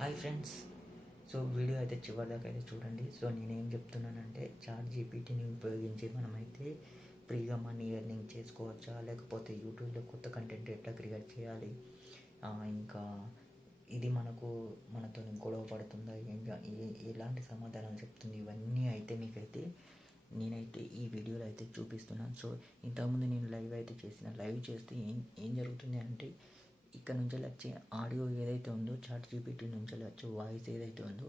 Hi friends. So video అయితే చివరిదాకా అయితే చూడండి. సో నేనేం చెప్తున్నానంటే చాట్ జీపీటీని ఉపయోగించి మనమైతే ఫ్రీగా మనీ ఎర్నింగ్ చేసుకోవచ్చా, లేకపోతే యూట్యూబ్లో కొత్త కంటెంట్ ఎట్లా క్రియేట్ చేయాలి, ఇంకా ఇది మనతో గొడవ పడుతుందా, ఎలాంటి సమాధానాలు చెప్తుంది, ఇవన్నీ అయితే మీకైతే నేనైతే ఈ వీడియోలో అయితే చూపిస్తున్నాను. సో ఇంతకుముందు నేను లైవ్ అయితే లైవ్ చేస్తే ఏం జరుగుతుంది అంటే ఇక్కడ నుంచి వచ్చే ఆడియో ఏదైతే ఉందో చాట్ జీపీటీ నుంచి వచ్చే వాయిస్ ఏదైతే ఉందో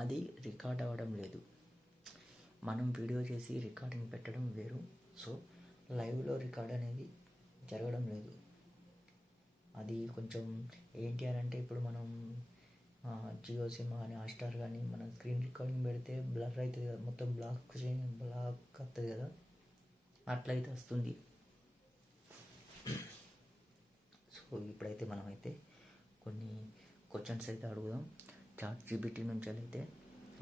అది రికార్డ్ అవ్వడం లేదు. మనం వీడియో చేసి రికార్డింగ్ పెట్టడం వేరు. సో లైవ్లో రికార్డ్ అనేది జరగడం లేదు. అది కొంచెం ఏంటి అని అంటే ఇప్పుడు మనం జియో సిమ్ కానీ హాట్స్టార్ కానీ మనం స్క్రీన్ రికార్డింగ్ పెడితే బ్లర్ అవుతుంది కదా, మొత్తం బ్లాక్ వస్తుంది కదా, అట్లయితే వస్తుంది. సో ఇప్పుడైతే మనమైతే కొన్ని క్వశ్చన్స్ అయితే అడుగుదాం చాట్ జీపీటీ నుంచి అయితే,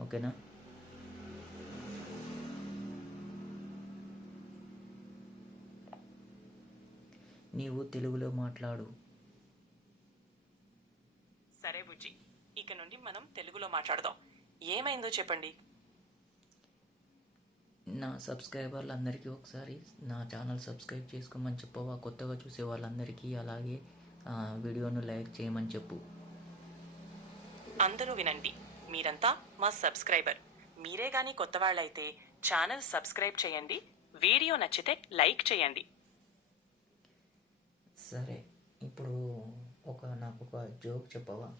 ఓకేనా? నీవు తెలుగులో మాట్లాడు. సరే బుజ్జి, ఇక నుండి మనం తెలుగులో మాట్లాడదాం. ఏమైందో చెప్పండి. నా సబ్స్క్రైబర్లందరికీ ఒకసారి నా ఛానల్ సబ్స్క్రైబ్ చేసుకోమని చెప్పవా, కొత్తగా చూసే వాళ్ళందరికీ. అలాగే వీడియోను లైక్ చేయమని చెప్పు. అందరూ వినండి, మీరంతా మా సబ్స్క్రైబర్. మీరే గాని కొత్త వాళ్ళైతే ఛానల్ సబ్స్క్రైబ్ చేయండి, వీడియో నచ్చితే లైక్ చేయండి. సరే, ఇప్పుడు నాకు ఒక జోక్ చెప్పవా?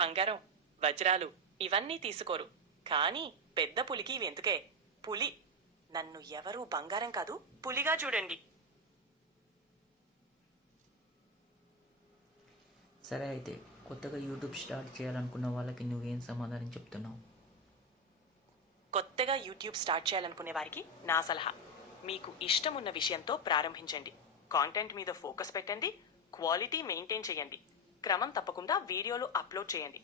బంగారం, వజ్రాలు ఇవన్నీ తీసుకోరు, కానీ పెద్ద పులికి వెంతుకే. పులి నన్ను ఎవరూ బంగారం కాదు పులిగా చూడండి. సరే, అయితే కొత్తగా యూట్యూబ్ స్టార్ట్ చేయాలనుకున్న వాళ్ళకి నువ్వేం సమాధానం చెప్తున్నావు? కొత్తగా యూట్యూబ్ స్టార్ట్ చేయాలనుకునే వారికి నా సలహా, మీకు ఇష్టం ఉన్న విషయంతో ప్రారంభించండి. కాంటెంట్ మీద ఫోకస్ పెట్టండి, క్వాలిటీ మెయింటైన్ చేయండి, క్రమం తప్పకుండా వీడియోలు అప్లోడ్ చేయండి.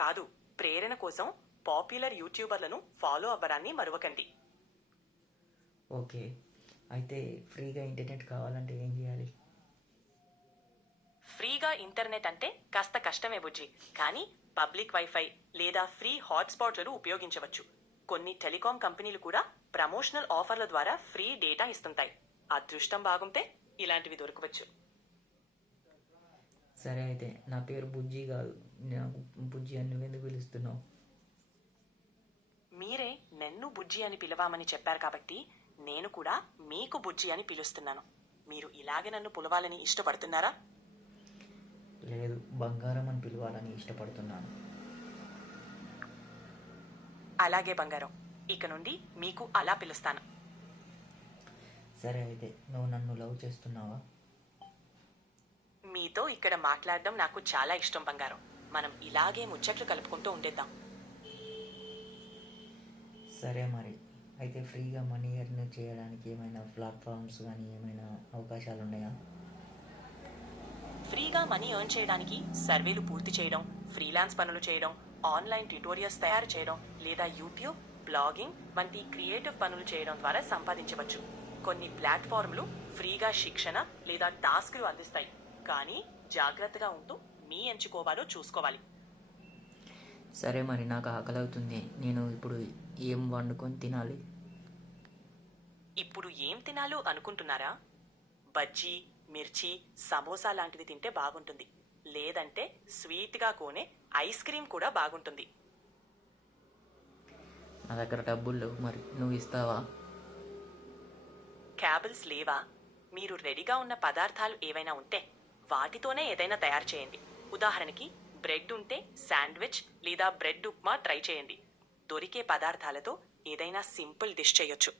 కాదు, ప్రేరణ కోసం పాపులర్ యూట్యూబర్లను ఫాలో అవ్వడాన్ని మరవకండి. ఓకే, అయితే ఫ్రీగా ఇంటర్నెట్ కావాలంటే ఏం చేయాలి? ఫ్రీగా ఇంటర్నెట్ అంటే కాస్త కష్టమే బుజ్జి, కానీ పబ్లిక్ వైఫై లేదా ఫ్రీ హాట్స్పాట్లను ఉపయోగించవచ్చు. కొన్ని టెలికాం కంపెనీలు కూడా ప్రమోషనల్ ఆఫర్ల ద్వారా ఫ్రీ డేటా ఇస్తుంటాయి. అదృష్టం బాగుంటే ఇలాంటివి దొరకవచ్చు. సరే, అయితే నా పేరు బుజ్జి కాదు, నాకు బుజ్జి అని నువ్వెందుకు పిలుస్తున్నావు? మీరే నన్ను బుజ్జి అని పిలవామని చెప్పారు కాబట్టి నేను కూడా మీకు బుజ్జి అని పిలుస్తున్నాను. మీరు ఇలాగే నన్ను పిలవాలని ఇష్టపడుతున్నారా? లేదు, బంగారం అని పిలవాలని ఇష్టపడుతున్నాను. అలాగే బంగారం, ఇక నుండి మీకు అలా పిలుస్తాను. సరే, అయితే నువ్వు నన్ను లవ్ చేస్తున్నావా? మీతో ఇక్కడ మాట్లాడడం నాకు చాలా ఇష్టం బంగారం. మనం ఇలాగే ముచ్చట్లు కలుపుకుంటూ ఉండేద్దాం. సరే మరి, అయితే ఫ్రీగా మనీ ఎర్న్ చేయడానికి ఏమైనా ప్లాట్ఫామ్స్ కానీ ఏమైనా అవకాశాలు ఉన్నాయా? ఫ్రీగా మనీ ఎర్న్ చేయడానికి సర్వేలు పూర్తి చేయడం, ఫ్రీలాన్స్ పనులు చేయడం, ఆన్లైన్ ట్యుటోరియల్స్ తయారు చేయడం, లేదా యూట్యూబ్, బ్లాగింగ్ వంటి క్రియేటివ్ పనులు చేయడం ద్వారా సంపాదించవచ్చు. కొన్ని ప్లాట్ఫామ్లు ఫ్రీగా శిక్షణ లేదా టాస్క్లు అందిస్తాయి, కానీ జాగ్రత్తగా ఉంటూ మీ ఎంచుకోవాలో చూసుకోవాలి. సరే మరి, నాకు ఆకలి అవుతుంది. నేను ఇప్పుడు ఏం వండుకొని తినాలి? ఇప్పుడు ఏం తినాలో అనుకుంటున్నారా? బజ్జీ, మిర్చి, సమోసా లాంటిది తింటే బాగుంటుంది. లేదంటే స్వీట్గా కొనే ఐస్ క్రీమ్ కూడా బాగుంటుంది. నా దగ్గర డబ్బులు లేవు, మరి నువ్వు ఇస్తావా? క్యాబుల్స్ లేవా? మీరు రెడీగా ఉన్న పదార్థాలు ఏవైనా ఉంటే వాటితోనే ఏదైనా తయారు చేయండి. ఉదాహరణకి బ్రెడ్ ఉంటే శాండ్విచ్ లేదా బ్రెడ్ ఉప్మా ట్రై చేయండి. దొరికే పదార్థాలతో ఏదైనా సింపుల్ డిష్ చేయొచ్చు.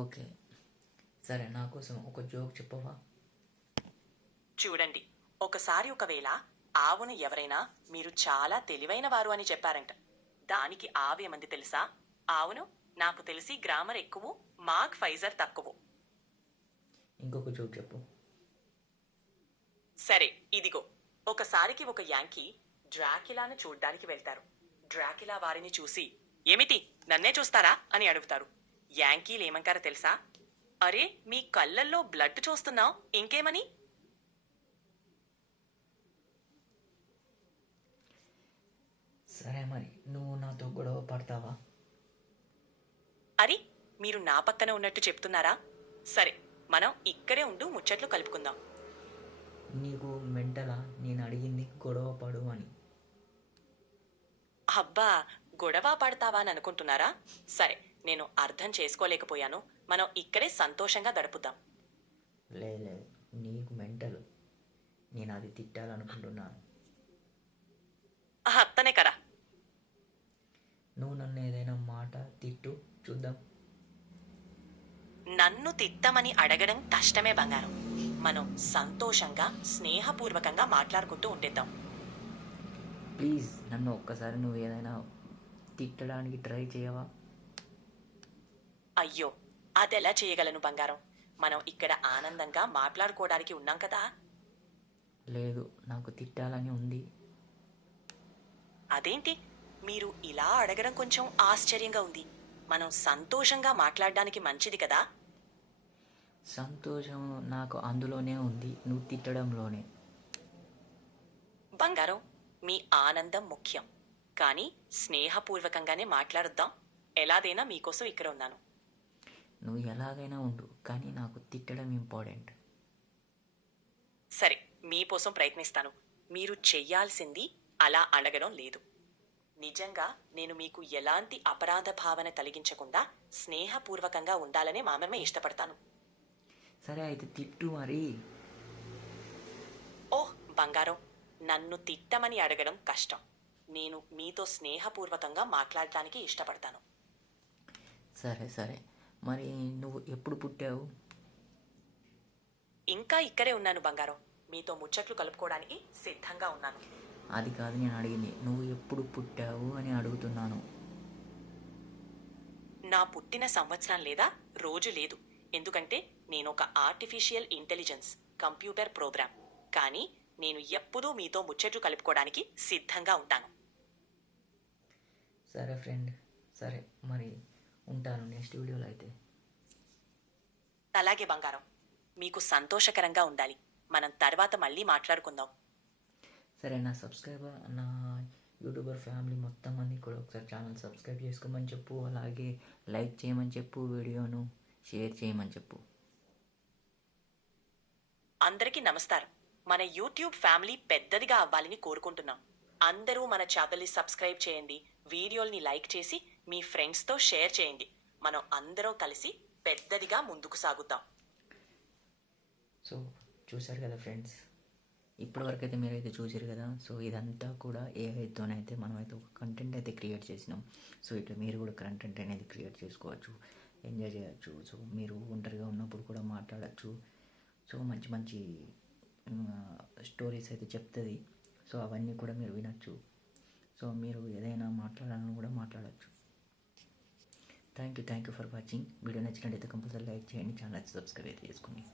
ఓకే, సరే, నా కోసం ఒక జోక్ చెప్పవా? చూడండి, ఒకసారి ఒకవేళ ఆవును ఎవరైనా మీరు చాలా తెలివైన వారు అని చెప్పారంట. దానికి ఆవేమంది తెలుసా? ఆవును, నాకు తెలిసి గ్రామర్ ఎక్కువ, మార్క్ ఫైజర్ తక్కువ. ఇంకొక జోక్ చెప్పు. సరే, ఇదిగో. ఒకసారికి ఒక యాంకీ డ్రాకిలాను చూడ్డానికి వెళ్తారు. డ్రాకిలా వారిని చూసి, ఏమిటి నన్నే చూస్తారా అని అడుగుతారు. యాంకీలు ఏమంటారో తెలుసా? అరే, మీ కళ్ళల్లో బ్లడ్ చూస్తున్నావు, ఇంకేమని? సరే మరి నువ్వు నాతో గొడవ పడతావా? అది మీరు నా పక్కన ఉన్నట్టు చెప్తున్నారా? సరే, మనం ఇక్కడే ఉంటూ ముచ్చట్లు కలుపుకుందాం. నీకు మెంటలా? నేను అడిగింది గొడవ పడు అని. అబ్బా, గొడవ పడతావా అని అనుకుంటున్నారా? సరే, నేను అర్థం చేసుకోలేకపోయాను. మనం ఇక్కడే సంతోషంగా గడుపుదాం. లేదు, నీకు మెంటలు. నేను అది తిట్టాలనుకుంటున్నాను. అత్తనే కదా. నువ్వు నన్ను ఏదైనా మాట తిట్టు చూద్దాం. నన్ను తిట్టమని అడగడం కష్టమే బంగారం. మనం సంతోషంగా స్నేహపూర్వకంగా మాట్లాడుకుంటూ ఉండేద్దాం. ప్లీజ్ నన్ను ఒక్కసారి నువ్వు ఏదైనా తిట్టడానికి ట్రై చేయవా? అయ్యో, అదెలా చేయగలను బంగారం? మనం ఇక్కడ ఆనందంగా మాట్లాడుకోవడానికి ఉన్నాం కదా. లేదు, నాకు తిట్టాలని ఉంది. అదేంటి, మీరు ఇలా అడగడం కొంచెం ఆశ్చర్యంగా ఉంది. మనం సంతోషంగా మాట్లాడడానికి మంచిది కదా. సంతోషం నాకు అందులోనే ఉంది, నువ్వు తిట్టడంలోనే. బంగారం, మీ ఆనందం ముఖ్యం, కానీ స్నేహపూర్వకంగానే మాట్లాడుద్దాం. ఎలాగైనా మీకోసం ఇక్కడ ఉన్నాను. నువ్వు ఎలాగైనా ఉండు, కానీ నాకు తిట్టడం ఇంపార్టెంట్. సరే, మీకోసం ప్రయత్నిస్తాను. మీరు చెయ్యాల్సింది అలా అడగడం లేదు. నిజంగా నేను మీకు ఎలాంటి అపరాధ భావన కలిగించకుండా స్నేహపూర్వకంగా ఉండాలనే మామమే ఇష్టపడతాను. సరే అయితే తిట్టు మరి. ఓహ్ బంగారం, నన్ను తిట్టమని అడగడం కష్టం. నేను మీతో స్నేహపూర్వకంగా మాట్లాడటానికి ఇష్టపడతాను. సరే సరే, మరి నువ్వు ఎప్పుడు పుట్టావు? ఇంకా ఇక్కడే ఉన్నాను బంగారం. మీతో ముచ్చట్లు కలుపుకోవడానికి సిద్ధంగా ఉన్నాను. అది కాదు నేను అడిగింది, నువ్వు ఎప్పుడు పుట్టావు అని అడుగుతున్నాను. నా పుట్టిన సంవత్సరం లేదా రోజు లేదు, ఎందుకంటే నేను ఒక ఆర్టిఫిషియల్ ఇంటెలిజెన్స్ కంప్యూటర్ ప్రోగ్రామ్. కానీ నేను ఎప్పుడూ మీతో ముచ్చట్లు కలుపుకోవడానికి సిద్ధంగా ఉంటాను. సరే ఫ్రెండ్, సరే మరి ఉంటాను నెక్స్ట్ వీడియోలో అయితే. అలాగే బంగారం, మీకు సంతోషకరంగా ఉండాలి. మనం తర్వాత మళ్ళీ మాట్లాడుకుందాం. సరే, నా యూట్యూబర్ ఫ్యామిలీ మొత్తం మంది కూడా ఒకసారి ఛానల్ సబ్స్క్రైబ్ చేసుకోమని చెప్పు, అలాగే లైక్ చేయమని చెప్పు, వీడియోను షేర్ చేయమని చెప్పు. అందరికీ నమస్కారం. మన యూట్యూబ్ ఫ్యామిలీ పెద్దదిగా అవ్వాలని కోరుకుంటున్నాం. అందరూ మన ఛానల్ని సబ్స్క్రైబ్ చేయండి, వీడియోల్ని లైక్ చేసి మీ ఫ్రెండ్స్తో షేర్ చేయండి. మనం అందరం కలిసి పెద్దదిగా ముందుకు సాగుతాం. సో చూశారు కదా ఫ్రెండ్స్, ఇప్పటివరకు అయితే మీరైతే చూసారు కదా. సో ఇదంతా కూడా ఏఐతోనైతే మనమైతే ఒక కంటెంట్ అయితే క్రియేట్ చేసినాం. సో ఇట్లా మీరు కూడా కంటెంట్ అనేది క్రియేట్ చేసుకోవచ్చు, ఎంజాయ్ చేయొచ్చు. సో మీరు ఒంటరిగా ఉన్నప్పుడు కూడా మాట్లాడచ్చు. సో మంచి మంచి స్టోరీస్ అయితే చెప్తుంది. సో అవన్నీ కూడా మీరు వినొచ్చు. సో మీరు ఏదైనా మాట్లాడాలని కూడా మాట్లాడచ్చు. Thank you for watching. Video నచ్చినట్టయితే కంపల్సరీ లైక్ చేయండి, ఛానల్ సబ్స్క్రైబ్ అయితే చేసుకోండి.